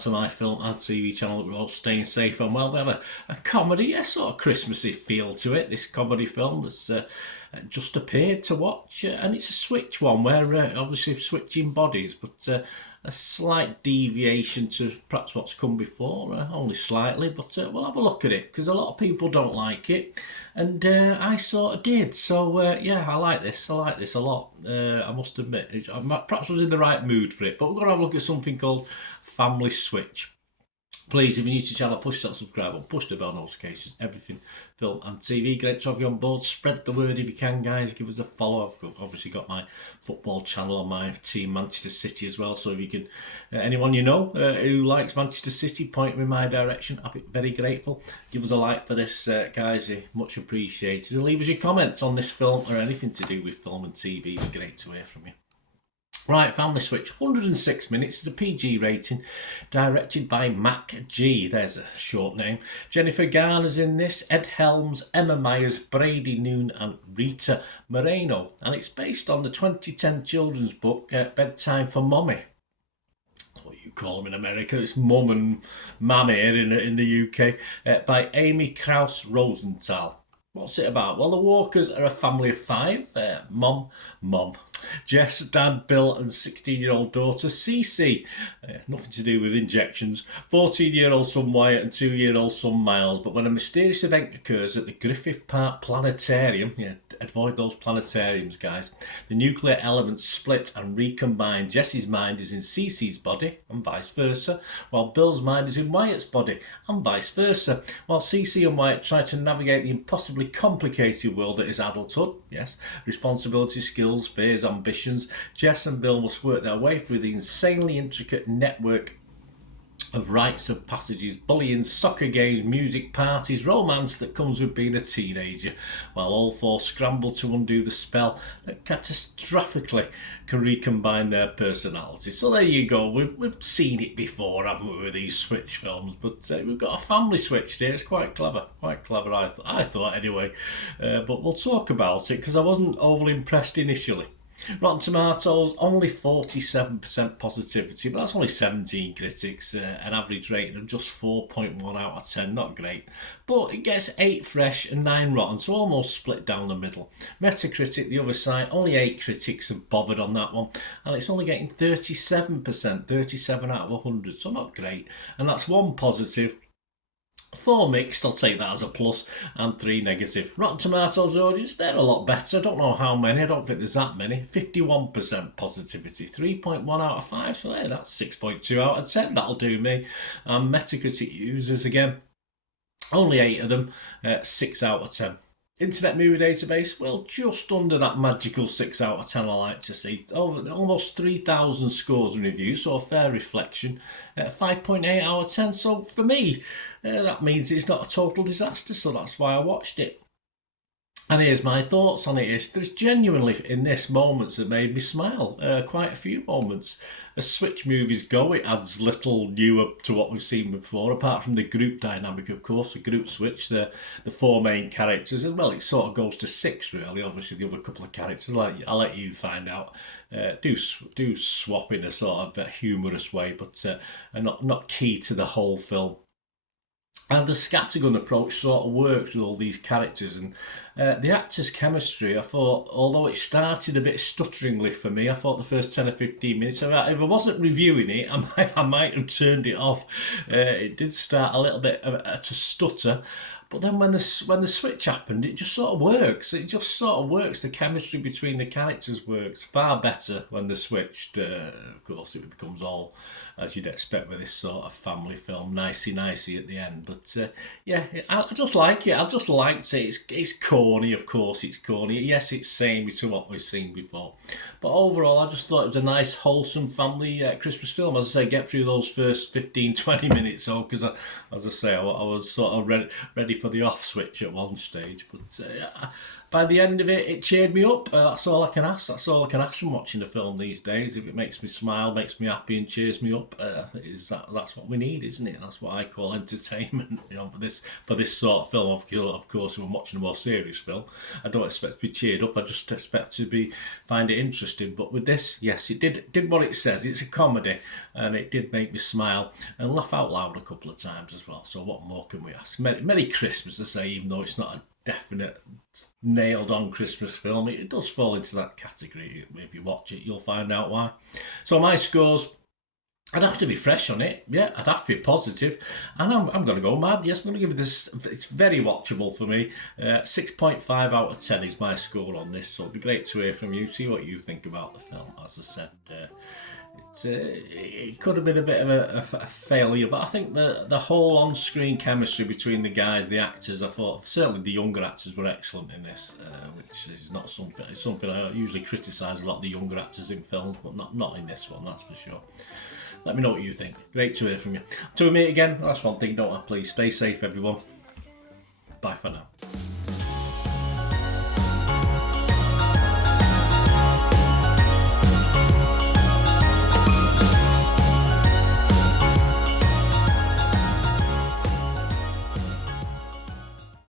to my film and TV channel. We're all staying safe and well. We have a comedy, a sort of Christmassy feel to it. This comedy film that's just appeared to watch, and it's a switch one where obviously switching bodies, but a slight deviation to perhaps what's come before, only slightly, but we'll have a look at it because a lot of people don't like it, and I sort of did. So yeah, I like this a lot. I must admit, perhaps I was in the right mood for it. But we're going to have a look at something called Family Switch. Please, if you're new to the channel, push that subscribe button, push the bell notifications, everything film and TV. Great to have you on board. Spread the word if you can, guys. Give us a follow. I've obviously got my football channel on my team, Manchester City, as well. So if you can, anyone you know who likes Manchester City, point them in my direction. I'd be very grateful. Give us a like for this, guys. Much appreciated. And leave us your comments on this film or anything to do with film and TV. It'd be great to hear from you. Right, Family Switch, 106 minutes. It's a PG rating, directed by Mac G. There's a short name. Jennifer Garner's in this, Ed Helms, Emma Myers, Brady Noon and Rita Moreno. And it's based on the 2010 children's book, Bedtime for Mommy. That's what you call them in America. It's Mum and Mam here in the UK, by Amy Krauss Rosenthal. What's it about? Well, the Walkers are a family of five. Mom, Jess, Dad, Bill and 16-year-old daughter Cece. Nothing to do with injections. 14-year-old son Wyatt and 2-year-old son Miles. But when a mysterious event occurs at the Griffith Park Planetarium, avoid those planetariums, guys, the nuclear elements split and recombine. Jess's mind is in Cece's body and vice versa, while Bill's mind is in Wyatt's body and vice versa. While Cece and Wyatt try to navigate the impossibly complicated world that is adulthood, yes, responsibility, skills, fears, ambitions, Jess and Bill must work their way through the insanely intricate network of rites of passages, bullying, soccer games, music, parties, romance that comes with being a teenager, while all four scramble to undo the spell that catastrophically can recombine their personalities. So there you go. We've seen it before, haven't we, with these Switch films? But we've got a family Switch here. It's quite clever, I thought anyway. But we'll talk about it because I wasn't overly impressed initially. Rotten Tomatoes, only 47% positivity, but that's only 17 critics, an average rating of just 4.1 out of 10, not great. But it gets 8 fresh and 9 rotten, so almost split down the middle. Metacritic, the other side, only 8 critics have bothered on that one, and it's only getting 37%, 37 out of 100, so not great. And that's 1 positive. 4 mixed, I'll take that as a plus, and 3 negative. Rotten Tomatoes audience, they're a lot better. I don't know how many, I don't think there's that many. 51% positivity, 3.1 out of 5, so yeah, that's 6.2 out of 10, that'll do me. And Metacritic users again, only 8 of them, 6 out of 10. Internet Movie Database, well, just under that magical 6 out of 10 I like to see. Almost 3,000 scores and reviews, so a fair reflection. 5.8 out of 10, so for me, that means it's not a total disaster, so that's why I watched it. And here's my thoughts on it. There's genuinely, in this, moments that made me smile. Quite a few moments. As Switch movies go, it adds little new to what we've seen before, apart from the group dynamic, of course, the group Switch, the 4 main characters. And, well, it sort of goes to 6, really. Obviously, the other couple of characters, I'll let you find out, do swap in a sort of humorous way, but not key to the whole film. And the scattergun approach sort of works with all these characters, and the actors' chemistry, I thought, although it started a bit stutteringly for me, I thought the first 10 or 15 minutes, if I wasn't reviewing it, I might have turned it off. It did start a little bit to stutter, but then when the switch happened, it just sort of works. The chemistry between the characters works far better when they're switched. Of course, it becomes all as you'd expect with this sort of family film, nicey at the end. But yeah, I just like it. I just liked it. It's corny, of course it's corny. Yes, it's samey to what we've seen before. But overall, I just thought it was a nice, wholesome family Christmas film. As I say, get through those first 15-20 minutes, because as I say, I was sort of ready for the off switch at one stage. But by the end of it, it cheered me up. That's all I can ask. That's all I can ask from watching a film these days. If it makes me smile, makes me happy, and cheers me up, that's what we need, isn't it? That's what I call entertainment. For this sort of film. Of course, when I'm watching a more serious film, I don't expect to be cheered up. I just expect to find it interesting. But with this, yes, it did what it says. It's a comedy, and it did make me smile and laugh out loud a couple of times as well. So what more can we ask? Merry Christmas, I say, even though it's not a definite nailed on Christmas film, it does fall into that category. If you watch it, you'll find out why. So my scores, I'd have to be fresh on it. Yeah, I'd have to be positive, and I'm going to go mad. Yes, I'm going to give this. It's very watchable for me. 6.5 out of 10 is my score on this. So it'd be great to hear from you. See what you think about the film. As I said, it could have been a bit of a failure, but I think the whole on-screen chemistry between the guys, the actors, I thought certainly the younger actors were excellent in this, which is not something. It's something I usually criticise a lot of the younger actors in films, but not in this one, that's for sure. Let me know what you think. Great to hear from you. Till we meet again, that's one thing, don't I? Please stay safe, everyone. Bye for now.